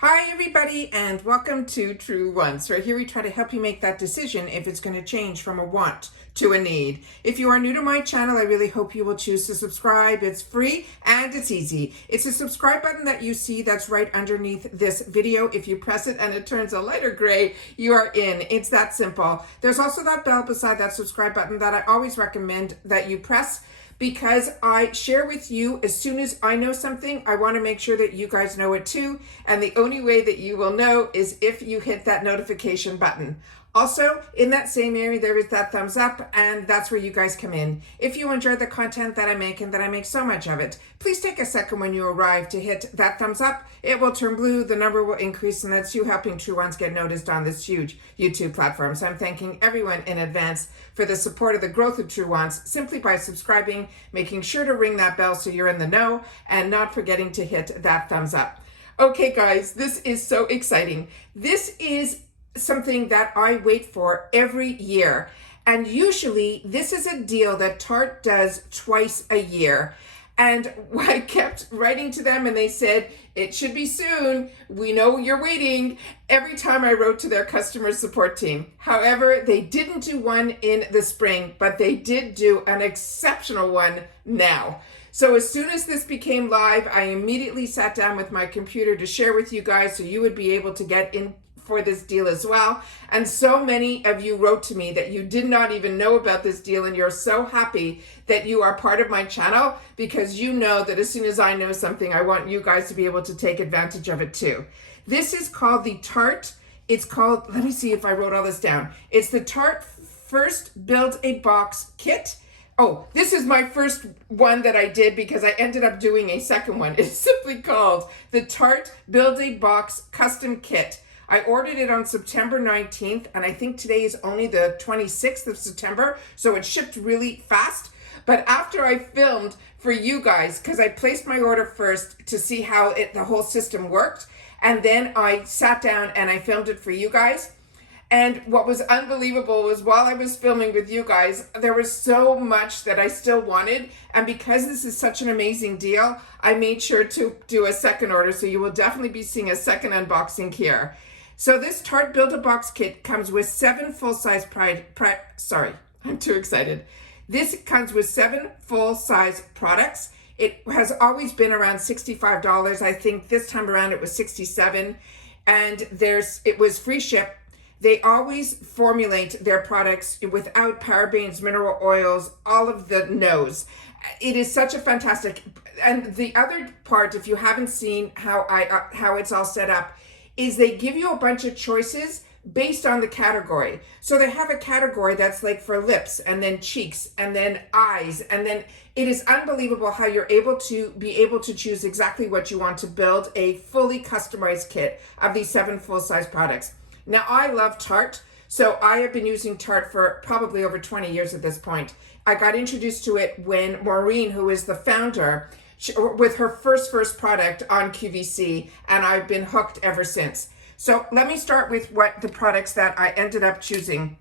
Hi everybody and welcome to True Wants. Right here we try to help you make that decision if it's going to change from a want to a need. If you are new to my channel, I really hope you will choose to subscribe. It's free and it's easy. It's a subscribe button that you see that's right underneath this video. If you press it and it turns a lighter gray, you are in. It's that simple. There's also that bell beside that subscribe button that I always recommend that you press, because I share with you as soon as I know something. I want to make sure that you guys know it too. And the only way that you will know is if you hit that notification button. Also, in that same area, there is that thumbs up, and that's where you guys come in. If you enjoy the content that I make, and that I make so much of it, please take a second when you arrive to hit that thumbs up. It will turn blue, the number will increase, and that's you helping True Ones get noticed on this huge YouTube platform. So I'm thanking everyone in advance for the support of the growth of True Ones, simply by subscribing, making sure to ring that bell so you're in the know, and not forgetting to hit that thumbs up. Okay, guys, this is so exciting. This is something that I wait for every year. And usually this is a deal that Tarte does twice a year. And I kept writing to them and they said, it should be soon. We know you're waiting. Every time I wrote to their customer support team. However, they didn't do one in the spring, but they did do an exceptional one now. So as soon as this became live, I immediately sat down with my computer to share with you guys so you would be able to get in for this deal as well. And so many of you wrote to me that you did not even know about this deal, and you're so happy that you are part of my channel, because you know that as soon as I know something, I want you guys to be able to take advantage of it too. This is called the Tarte. It's called, let me see if I wrote all this down. It's the Tarte First Build a Box Kit. Oh, this is my first one that I did because I ended up doing a second one. It's simply called the Tarte Build a Box Custom Kit. I ordered it on September 19th, and I think today is only the 26th of September, so it shipped really fast. But after I filmed for you guys, because I placed my order first to see how the whole system worked, and then I sat down and I filmed it for you guys. And what was unbelievable was while I was filming with you guys, there was so much that I still wanted. And because this is such an amazing deal, I made sure to do a second order. So you will definitely be seeing a second unboxing here. So this Tarte Build-A-Box Kit comes with 7 full-size sorry, I'm too excited. This comes with 7 full-size products. It has always been around $65. I think this time around it was $67. And it was free ship. They always formulate their products without parabens, mineral oils, all of the no's. It is such a fantastic, and the other part, if you haven't seen how it's all set up, is they give you a bunch of choices based on the category. So they have a category that's like for lips, and then cheeks, and then eyes, and then it is unbelievable how you're able to choose exactly what you want to build a fully customized kit of these 7 full-size products. Now, I love Tarte, so I have been using Tarte for probably over 20 years at this point. I got introduced to it when Maureen, who is the founder, with her first product on QVC, and I've been hooked ever since. So let me start with what the products that I ended up choosing,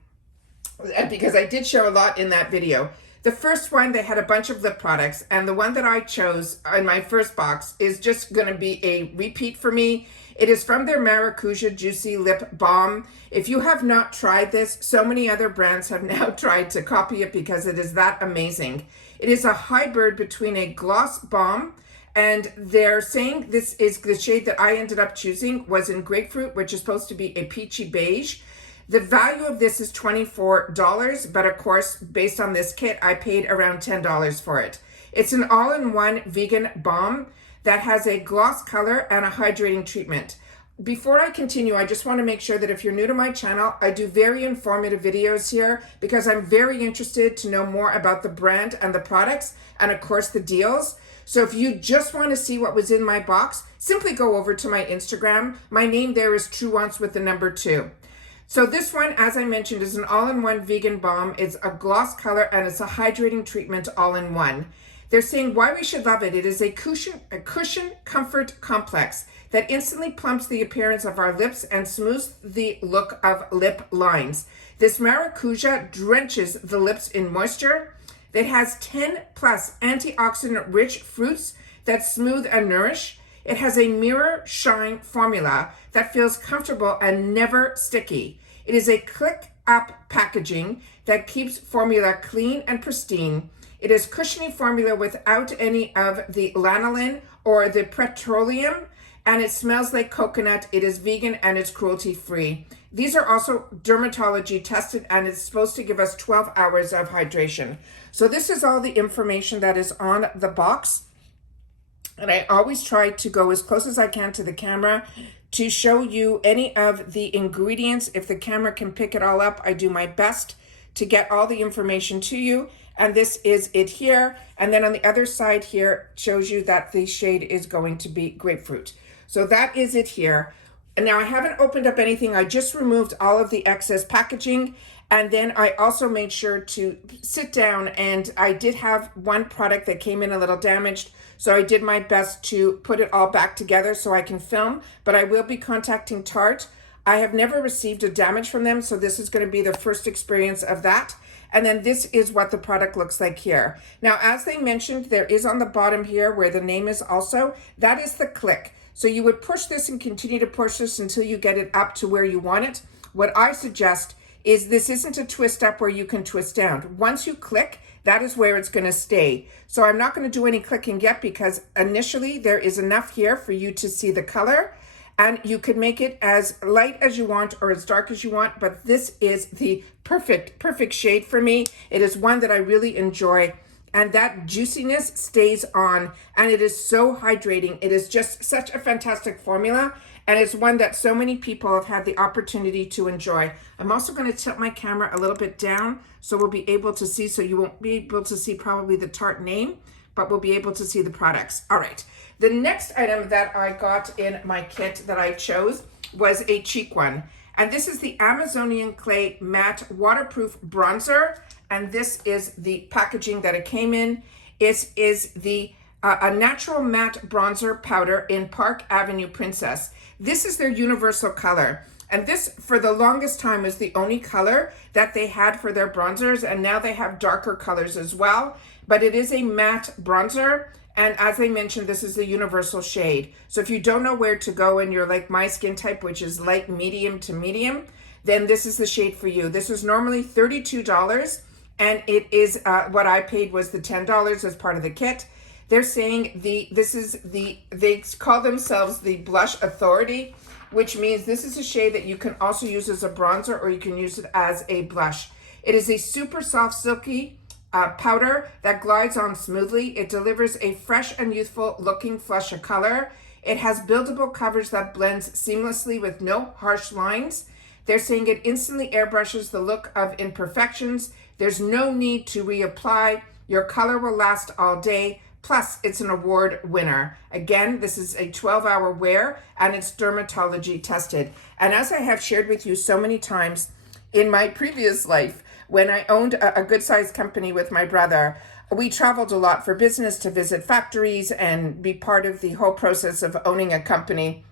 because I did show a lot in that video. The first one, they had a bunch of lip products, and the one that I chose in my first box is just going to be a repeat for me. It is from their Maracuja Juicy Lip Balm. If you have not tried this, so many other brands have now tried to copy it because it is that amazing. It is a hybrid between a gloss balm, and they're saying this is the shade that I ended up choosing was in grapefruit, which is supposed to be a peachy beige. The value of this is $24, but of course, based on this kit, I paid around $10 for it. It's an all-in-one vegan balm that has a gloss color and a hydrating treatment. Before I continue, I just want to make sure that if you're new to my channel, I do very informative videos here because I'm very interested to know more about the brand and the products, and of course the deals. So if you just want to see what was in my box, simply go over to my Instagram. My name there is True Wants with the number 2. So this one, as I mentioned, is an all-in-one vegan balm. It's a gloss color and it's a hydrating treatment all-in-one. They're saying why we should love it. It is a cushion comfort complex that instantly plumps the appearance of our lips and smooths the look of lip lines. This maracuja drenches the lips in moisture. It has 10 plus antioxidant rich fruits that smooth and nourish. It has a mirror shine formula that feels comfortable and never sticky. It is a click up packaging that keeps formula clean and pristine. It is cushiony formula without any of the lanolin or the petroleum, and it smells like coconut. It is vegan and it's cruelty free. These are also dermatology tested, and it's supposed to give us 12 hours of hydration. So this is all the information that is on the box. And I always try to go as close as I can to the camera to show you any of the ingredients. If the camera can pick it all up, I do my best to get all the information to you. And this is it here. And then on the other side here shows you that the shade is going to be grapefruit. So that is it here. And now I haven't opened up anything. I just removed all of the excess packaging. And then I also made sure to sit down, and I did have one product that came in a little damaged. So I did my best to put it all back together so I can film, but I will be contacting Tarte. I have never received a damage from them, so this is going to be the first experience of that. And then this is what the product looks like here. Now, as they mentioned, there is on the bottom here where the name is also, that is the click. So you would push this and continue to push this until you get it up to where you want it. What I suggest is this isn't a twist up where you can twist down. Once you click, that is where it's going to stay. So I'm not going to do any clicking yet because initially there is enough here for you to see the color, and you could make it as light as you want or as dark as you want, but this is the perfect shade for me. It is one that I really enjoy, and that juiciness stays on, and it is so hydrating. It is just such a fantastic formula, and it's one that so many people have had the opportunity to enjoy. I'm also going to tilt my camera a little bit down so we'll be able to see, so you won't be able to see probably the Tarte name, but we'll be able to see the products. All right. The next item that I got in my kit that I chose was a cheek one. And this is the Amazonian Clay Matte Waterproof Bronzer. And this is the packaging that it came in. It is the a natural matte bronzer powder in Park Avenue Princess. This is their universal color. And this, for the longest time, was the only color that they had for their bronzers. And now they have darker colors as well. But it is a matte bronzer. And as I mentioned, this is the universal shade. So if you don't know where to go and you're like my skin type, which is light medium to medium, then this is the shade for you. This is normally $32. And it is what I paid was the $10 as part of the kit. They're saying they call themselves the Blush Authority, which means this is a shade that you can also use as a bronzer or you can use it as a blush. It is a super soft, silky powder that glides on smoothly. It delivers a fresh and youthful looking flush of color. It has buildable coverage that blends seamlessly with no harsh lines. They're saying it instantly airbrushes the look of imperfections. There's no need to reapply. Your color will last all day. Plus, it's an award winner. Again, this is a 12-hour wear, and it's dermatology tested. And as I have shared with you so many times in my previous life, when I owned a good-sized company with my brother, we traveled a lot for business to visit factories and be part of the whole process of owning a company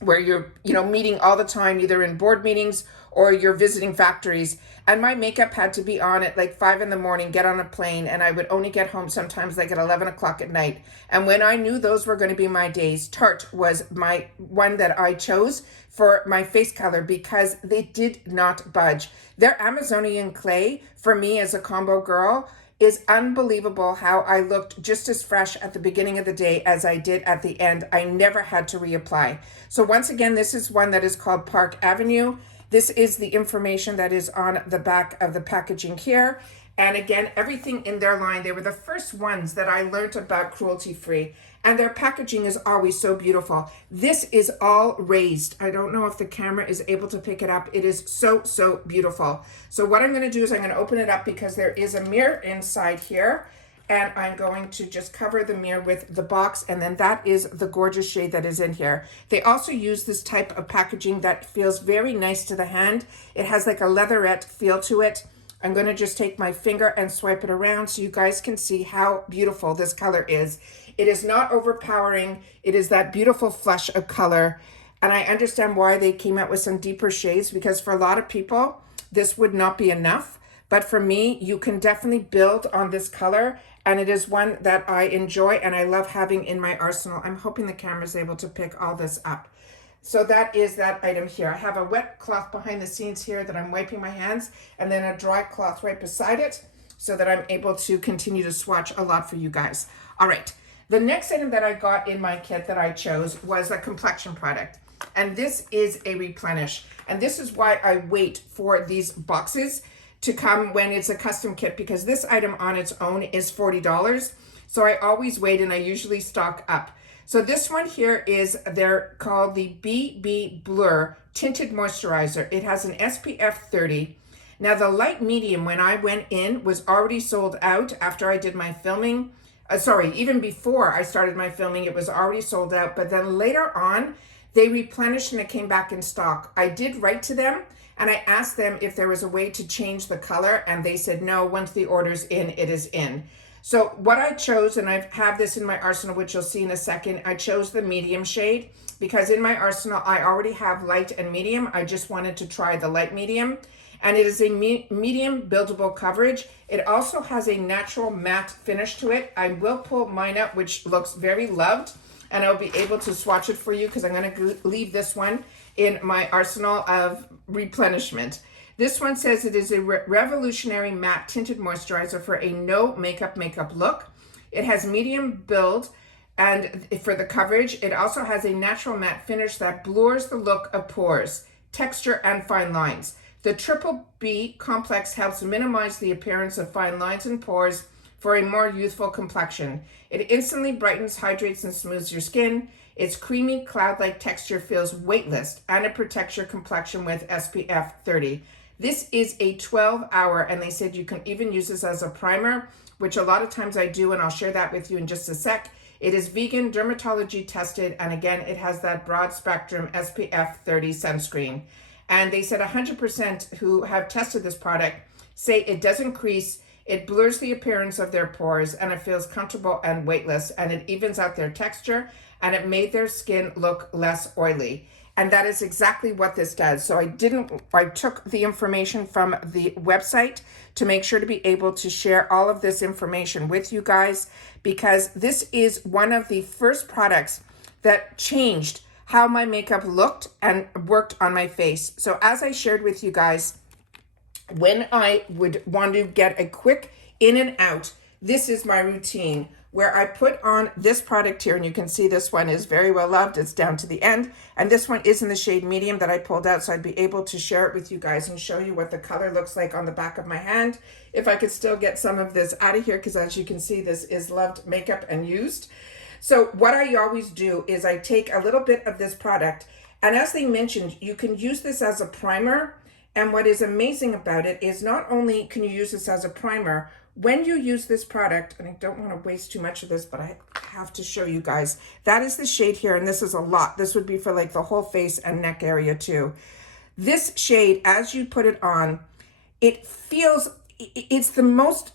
where you're, meeting all the time, either in board meetings or you're visiting factories. And my makeup had to be on at like 5 a.m, get on a plane, and I would only get home sometimes like at 11 o'clock at night. And when I knew those were going to be my days, Tarte was my one that I chose for my face color because they did not budge. Their Amazonian Clay, for me as a combo girl, is unbelievable how I looked just as fresh at the beginning of the day as I did at the end. I never had to reapply. So once again, this is one that is called Park Avenue. This is the information that is on the back of the packaging here. And again, everything in their line, they were the first ones that I learned about cruelty-free. And their packaging is always so beautiful. This is all raised. I don't know if the camera is able to pick it up. It is so beautiful. So what I'm going to do is I'm going to open it up because there is a mirror inside here. And I'm going to just cover the mirror with the box, and then that is the gorgeous shade that is in here. They also use this type of packaging that feels very nice to the hand. It has like a leatherette feel to it. I'm going to just take my finger and swipe it around so you guys can see how beautiful this color is. It is not overpowering. It is that beautiful flush of color. And I understand why they came out with some deeper shades, because for a lot of people, this would not be enough. But for me, you can definitely build on this color and it is one that I enjoy and I love having in my arsenal. I'm hoping the camera is able to pick all this up. So that is that item here. I have a wet cloth behind the scenes here that I'm wiping my hands, and then a dry cloth right beside it so that I'm able to continue to swatch a lot for you guys. All right, the next item that I got in my kit that I chose was a complexion product, and this is a replenish. And this is why I wait for these boxes to come when it's a custom kit, because this item on its own is $40. So I always wait, and I usually stock up. So this one here is, they're called the BB Blur Tinted Moisturizer. It has an SPF 30. Now the light medium, when I went in, was already sold out after I did my filming. Even before I started my filming, it was already sold out. But then later on, they replenished and it came back in stock. I did write to them and I asked them if there was a way to change the color, and they said no, once the order's in, it is in. So what I chose, and I have this in my arsenal, which you'll see in a second, I chose the medium shade because in my arsenal, I already have light and medium. I just wanted to try the light medium, and it is a medium buildable coverage. It also has a natural matte finish to it. I will pull mine up, which looks very loved, and I'll be able to swatch it for you because I'm going to leave this one in my arsenal of replenishment. This one says it is a revolutionary matte tinted moisturizer for a no makeup look. It has medium build, and for the coverage, it also has a natural matte finish that blurs the look of pores, texture, and fine lines. The Triple B complex helps minimize the appearance of fine lines and pores for a more youthful complexion. It instantly brightens, hydrates, and smooths your skin. Its creamy cloud-like texture feels weightless, and it protects your complexion with SPF 30. This is a 12-hour, and they said you can even use this as a primer, which a lot of times I do, and I'll share that with you in just a sec. It is vegan, dermatology tested, and again, it has that broad spectrum SPF 30 sunscreen. And they said 100% who have tested this product say it doesn't crease, it blurs the appearance of their pores, and it feels comfortable and weightless, and it evens out their texture, and it made their skin look less oily. And that is exactly what this does. So I took the information from the website to make sure to be able to share all of this information with you guys, because this is one of the first products that changed how my makeup looked and worked on my face. So as I shared with you guys, when I would want to get a quick in and out, this is my routine, where I put on this product here, and you can see this one is very well loved. It's down to the end, and this one is in the shade medium that I pulled out, so I'd be able to share it with you guys and show you what the color looks like on the back of my hand. If I could still get some of this out of here, because as you can see, this is loved makeup and used. So what I always do is I take a little bit of this product, and as they mentioned, you can use this as a primer. And what is amazing about it is not only can you use this as a primer, when you use this product, and I don't want to waste too much of this, but I have to show you guys, that is the shade here, and this is a lot. This would be for like the whole face and neck area too. This shade, as you put it on, it feels, it's the most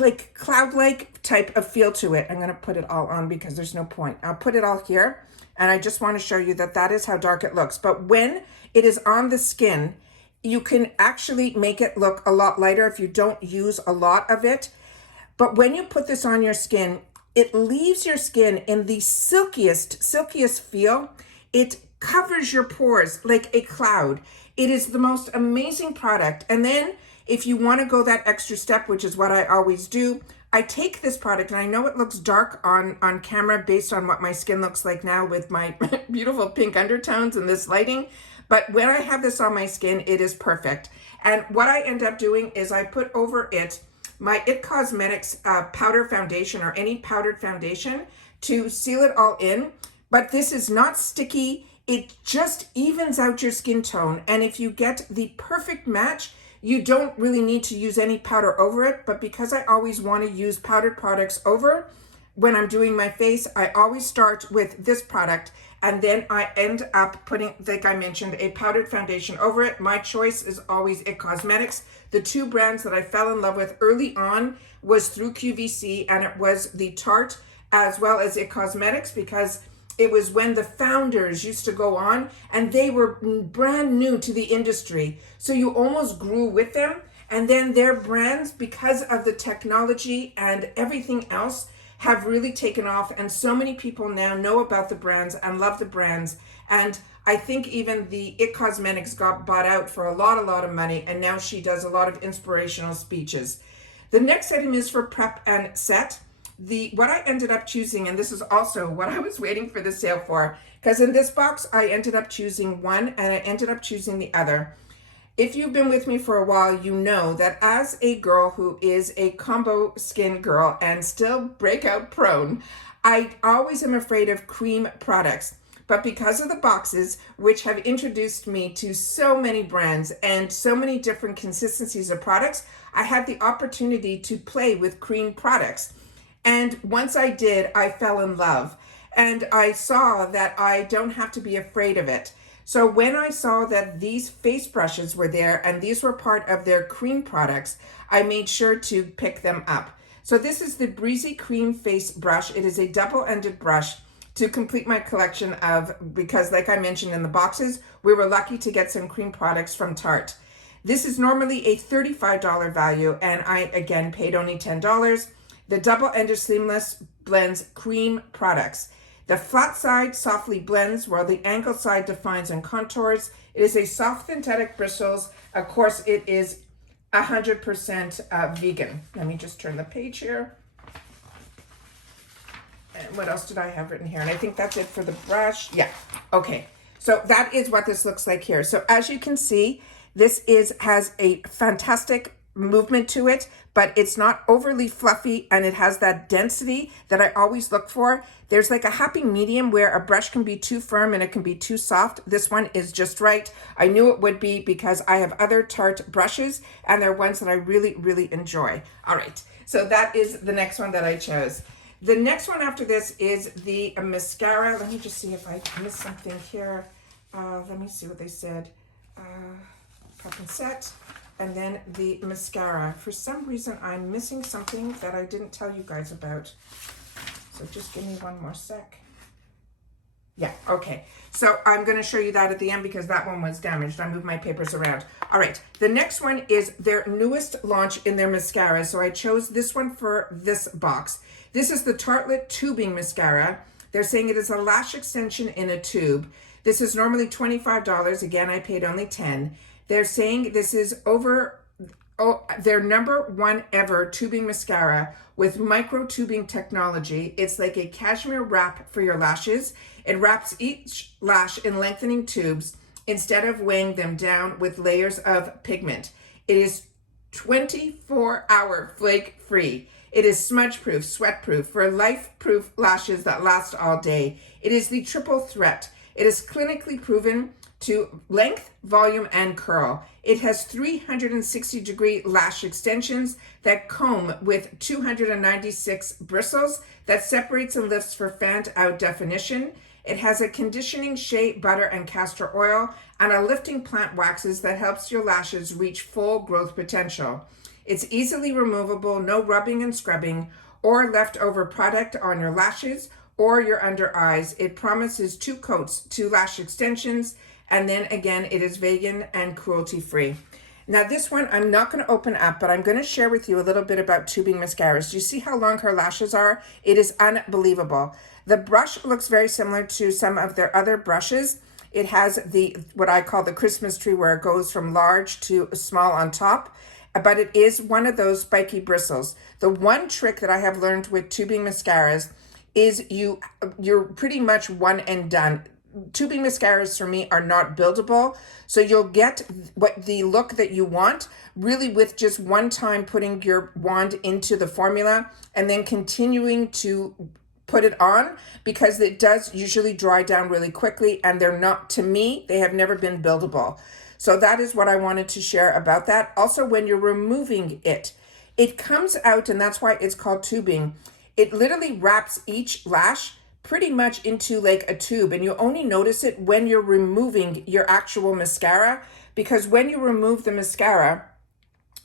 like cloud-like type of feel to it. I'm going to put it all on because there's no point. I'll put it all here, and I just want to show you that that is how dark it looks. But when it is on the skin, you can actually make it look a lot lighter if you don't use a lot of it. But when you put this on your skin, it leaves your skin in the silkiest feel. It covers your pores like a cloud. It is the most amazing product. And then if you want to go that extra step, which is what I always do, I take this product, and I know it looks dark on camera based on what my skin looks like now with my beautiful pink undertones and this lighting. But when I have this on my skin, it is perfect. And what I end up doing is I put over it my IT Cosmetics powder foundation, or any powdered foundation, to seal it all in. But this is not sticky. It just evens out your skin tone. And if you get the perfect match, you don't really need to use any powder over it. But because I always want to use powdered products over when I'm doing my face, I always start with this product. And then I end up putting, like I mentioned, a powdered foundation over it. My choice is always IT Cosmetics. The two brands that I fell in love with early on was through QVC, and it was the Tarte as well as IT Cosmetics, because it was when the founders used to go on and they were brand new to the industry. So you almost grew with them. And then their brands, because of the technology and everything else, have really taken off. And so many people now know about the brands and love the brands. And I think even the It Cosmetics got bought out for a lot of money. And now she does a lot of inspirational speeches. The next item is for prep and set. What I ended up choosing, and this is also what I was waiting for the sale for, because in this box, I ended up choosing one and I ended up choosing the other. If you've been with me for a while, you know that as a girl who is a combo skin girl and still breakout prone, I always am afraid of cream products. But because of the boxes, which have introduced me to so many brands and so many different consistencies of products, I had the opportunity to play with cream products. And once I did, I fell in love. And I saw that I don't have to be afraid of it. So when I saw that these face brushes were there and these were part of their cream products, I made sure to pick them up. So this is the Breezy Cream Face Brush. It is a double-ended brush to complete my collection of, because like I mentioned in the boxes, we were lucky to get some cream products from Tarte. This is normally a $35 value, and I, again, paid only $10. The double-ended seamless blends cream products. The flat side softly blends, while the angled side defines and contours. It is a soft synthetic bristles. Of course, it is 100% vegan. Let me just turn the page here. And what else did I have written here? And I think that's it for the brush. Yeah, okay. So that is what this looks like here. So as you can see, this has a fantastic movement to it, but it's not overly fluffy, and it has that density that I always look for. There's like a happy medium where a brush can be too firm and it can be too soft. This one is just right. I knew it would be because I have other Tarte brushes and they're ones that I really enjoy. All right, so that is the next one that I chose. The next one after this is the mascara. Let me just see if I missed something here. Let me see what they said. Prep and set. And then the mascara. For some reason, I'm missing something that I didn't tell you guys about. So just give me one more sec. Yeah, okay. So I'm going to show you that at the end because that one was damaged. I moved my papers around. All right. The next one is their newest launch in their mascara. So I chose this one for this box. This is the Tartelette Tubing Mascara. They're saying it is a lash extension in a tube. This is normally $25. Again, I paid only $10. They're saying this is their #1 ever tubing mascara with micro tubing technology. It's like a cashmere wrap for your lashes. It wraps each lash in lengthening tubes instead of weighing them down with layers of pigment. It is 24-hour flake free. It is smudge proof, sweat proof for life proof lashes that last all day. It is the triple threat. It is clinically proven to length, volume, and curl. It has 360-degree lash extensions that comb with 296 bristles that separates and lifts for fanned out definition. It has a conditioning shea butter and castor oil and a lifting plant waxes that helps your lashes reach full growth potential. It's easily removable, no rubbing and scrubbing or leftover product on your lashes or your under eyes. It promises 2 coats, 2 lash extensions, and then again, it is vegan and cruelty-free. Now this one, I'm not going to open up, but I'm going to share with you a little bit about tubing mascaras. Do you see how long her lashes are? It is unbelievable. The brush looks very similar to some of their other brushes. It has what I call the Christmas tree, where it goes from large to small on top, but it is one of those spiky bristles. The one trick that I have learned with tubing mascaras is you're pretty much one and done. Tubing mascaras for me are not buildable, so you'll get the look that you want really with just one time putting your wand into the formula and then continuing to put it on, because it does usually dry down really quickly, and they're not, to me, they have never been buildable. So that is what I wanted to share about that. Also, when you're removing it, it comes out, and that's why it's called tubing. It literally wraps each lash pretty much into like a tube, and you only notice it when you're removing your actual mascara, because when you remove the mascara,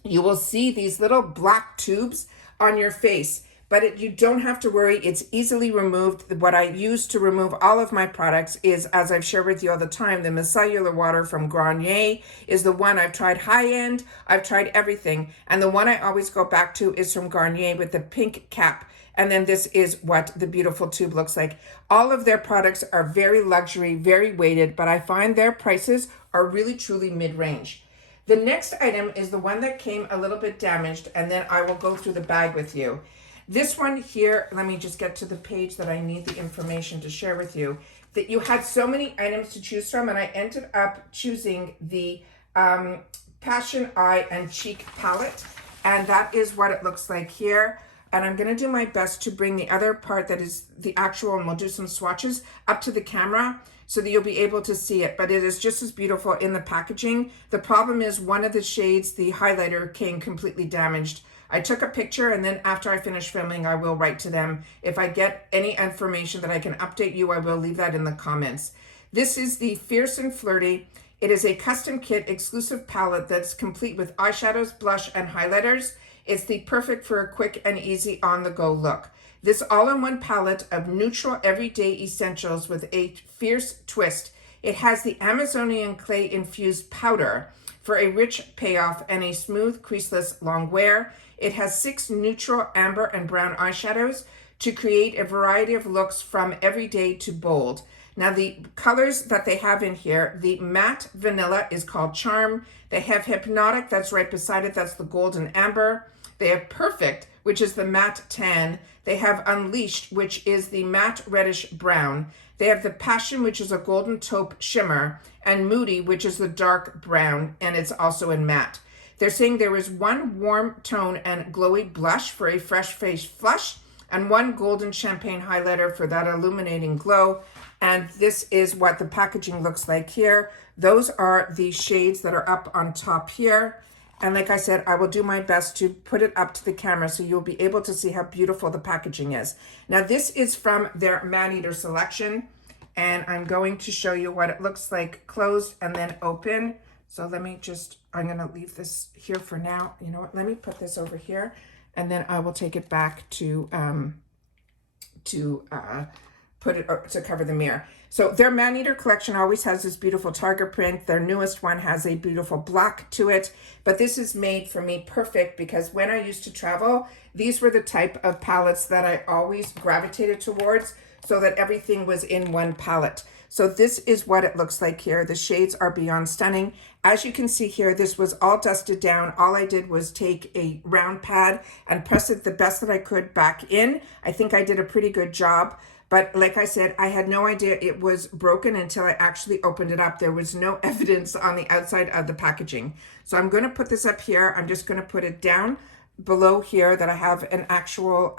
you will see these little black tubes on your face. but you don't have to worry. It's easily removed. What I use to remove all of my products is, as I've shared with you all the time, the micellar water from Garnier is the one. I've tried high-end, I've tried everything, and the one I always go back to is from Garnier with the pink cap. And then this is what the beautiful tube looks like. All of their products are very luxury, very weighted, but I find their prices are really truly mid-range. The next item is the one that came a little bit damaged, and then I will go through the bag with you. This one here, let me just get to the page that I need the information to share with you. That you had so many items to choose from, and I ended up choosing the Passion Eye and Cheek palette, and that is what it looks like here. And I'm going to do my best to bring the other part that is the actual, and we'll do some swatches up to the camera so that you'll be able to see it. But it is just as beautiful in the packaging. The problem is one of the shades, the highlighter, came completely damaged. I took a picture, and then after I finish filming, I will write to them. If I get any information that I can update you, I will leave that in the comments. This is the Fierce and Flirty. It is a custom kit exclusive palette that's complete with eyeshadows, blush, and highlighters. It's the perfect for a quick and easy on-the-go look. This all-in-one palette of neutral everyday essentials with a fierce twist. It has the Amazonian clay infused powder for a rich payoff and a smooth, creaseless long wear. It has 6 neutral amber and brown eyeshadows to create a variety of looks from everyday to bold. Now the colors that they have in here, the matte vanilla is called Charm. They have Hypnotic, that's right beside it, that's the golden amber. They have Perfect, which is the matte tan. They have Unleashed, which is the matte reddish brown. They have the Passion, which is a golden taupe shimmer, and Moody, which is the dark brown, and it's also in matte. They're saying there is 1 warm tone and glowy blush for a fresh face flush, and 1 golden champagne highlighter for that illuminating glow. And this is what the packaging looks like here. Those are the shades that are up on top here. And like I said, I will do my best to put it up to the camera so you'll be able to see how beautiful the packaging is. Now this is from their Man-Eater selection, and I'm going to show you what it looks like closed and then open. So let me just, I'm going to leave this here for now. You know what, let me put this over here, and then I will take it back to put it to cover the mirror. So their Man-Eater collection always has this beautiful tiger print. Their newest one has a beautiful black to it, but this is made for me perfect because when I used to travel, these were the type of palettes that I always gravitated towards so that everything was in one palette. So this is what it looks like here. The shades are beyond stunning. As you can see here, this was all dusted down. All I did was take a round pad and press it the best that I could back in. I think I did a pretty good job. But like I said, I had no idea it was broken until I actually opened it up. There was no evidence on the outside of the packaging. So I'm going to put this up here. I'm just going to put it down below here that I have an actual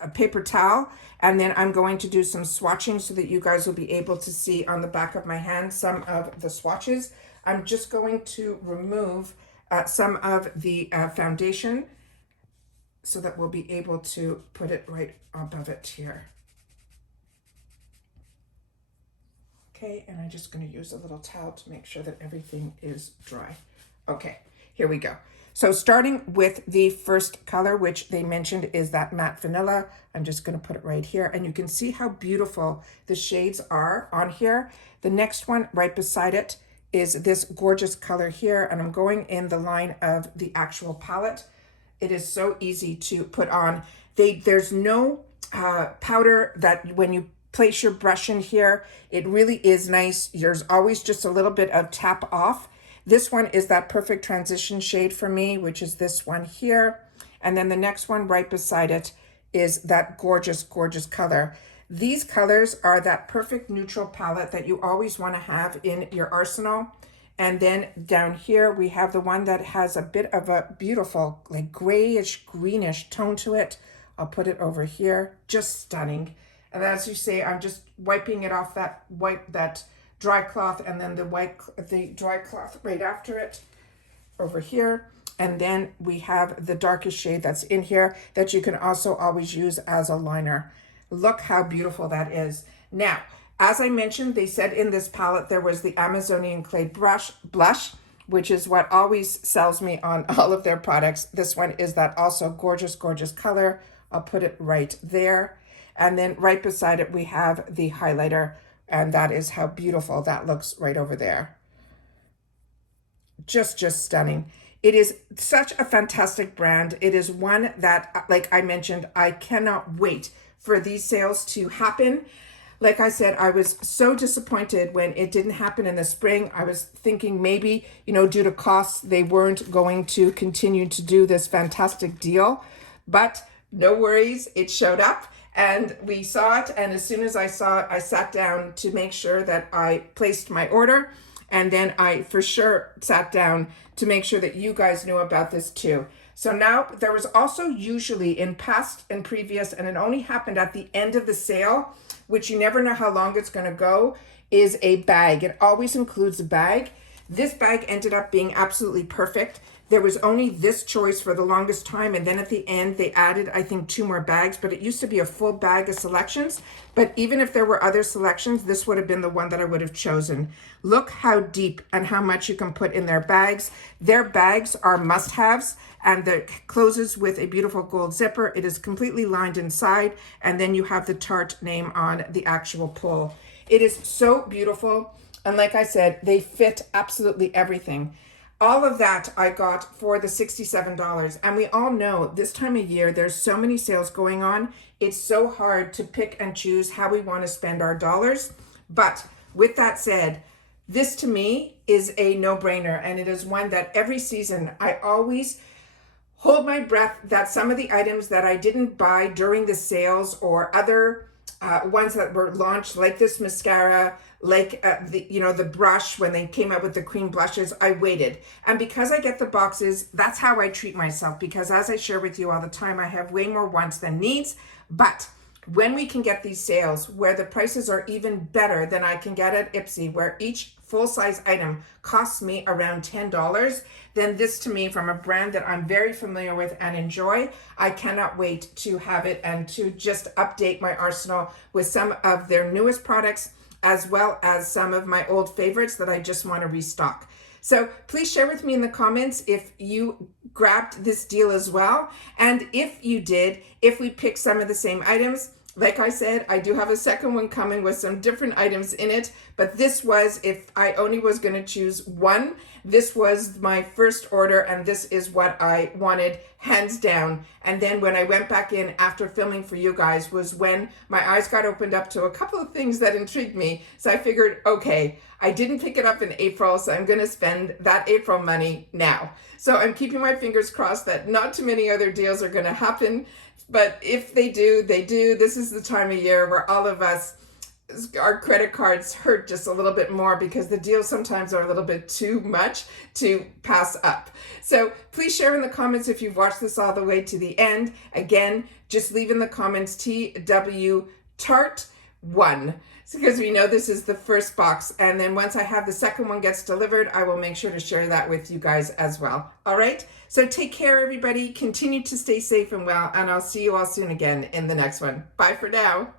a paper towel. And then I'm going to do some swatching so that you guys will be able to see on the back of my hand some of the swatches. I'm just going to remove some of the foundation so that we'll be able to put it right above it here. Okay, and I'm just going to use a little towel to make sure that everything is dry. Okay, here we go. So starting with the first color, which they mentioned is that matte vanilla, I'm just going to put it right here. And you can see how beautiful the shades are on here. The next one right beside it is this gorgeous color here. And I'm going in the line of the actual palette. It is so easy to put on. There's no powder that when you place your brush in here, it really is nice. There's always just a little bit of tap off. This one is that perfect transition shade for me, which is this one here. And then the next one right beside it is that gorgeous, gorgeous color. These colors are that perfect neutral palette that you always want to have in your arsenal. And then down here, we have the one that has a bit of a beautiful, like grayish, greenish tone to it. I'll put it over here, just stunning. And as you say, I'm just wiping it off that dry cloth, and then the dry cloth right after it over here. And then we have the darkest shade that's in here that you can also always use as a liner. Look how beautiful that is. Now, as I mentioned, they said in this palette there was the Amazonian clay blush, which is what always sells me on all of their products. This one is that also gorgeous, gorgeous color. I'll put it right there. And then right beside it, we have the highlighter, and that is how beautiful that looks right over there. Just stunning. It is such a fantastic brand. It is one that, like I mentioned, I cannot wait for these sales to happen. Like I said, I was so disappointed when it didn't happen in the spring. I was thinking maybe, due to costs, they weren't going to continue to do this fantastic deal. But no worries, it showed up and we saw it. And as soon as I saw it, I sat down to make sure that I placed my order. And then I for sure sat down to make sure that you guys knew about this too. So now there was also usually in past and previous, and it only happened at the end of the sale, which you never know how long it's going to go, is a bag. It always includes a bag. This bag ended up being absolutely perfect. There was only this choice for the longest time, and then at the end they added, I think, 2 more bags, but it used to be a full bag of selections. But even if there were other selections, this would have been the one that I would have chosen. Look how deep and how much you can put in their bags. Their bags are must-haves, and it closes with a beautiful gold zipper. It is completely lined inside, and then you have the Tarte name on the actual pull. It is so beautiful, and like I said, they fit absolutely everything. All of that I got for the $67. And we all know this time of year, there's so many sales going on. It's so hard to pick and choose how we want to spend our dollars. But with that said, this to me is a no-brainer. And it is one that every season I always hold my breath that some of the items that I didn't buy during the sales or other ones that were launched, like this mascara, like the brush when they came out with the cream blushes, I waited. And because I get the boxes, that's how I treat myself, because as I share with you all the time, I have way more wants than needs. But when we can get these sales where the prices are even better than I can get at Ipsy, where each full-size item costs me around $10, then this to me, from a brand that I'm very familiar with and enjoy, I cannot wait to have it and to just update my arsenal with some of their newest products, as well as some of my old favorites that I just want to restock. So please share with me in the comments if you grabbed this deal as well. And if you did, if we picked some of the same items. Like I said, I do have a second one coming with some different items in it, but this was, if I only was going to choose one, this was my first order, and this is what I wanted, hands down. And then when I went back in after filming for you guys was when my eyes got opened up to a couple of things that intrigued me. So I figured, okay, I didn't pick it up in April, so I'm going to spend that April money now. So I'm keeping my fingers crossed that not too many other deals are going to happen. But if they do, they do. This is the time of year where all of us, our credit cards hurt just a little bit more because the deals sometimes are a little bit too much to pass up. So please share in the comments if you've watched this all the way to the end. Again, just leave in the comments TW Tarte 1, because we know this is the first box. And then once I have the second one gets delivered, I will make sure to share that with you guys as well. All right. So take care, everybody. Continue to stay safe and well, and I'll see you all soon again in the next one. Bye for now.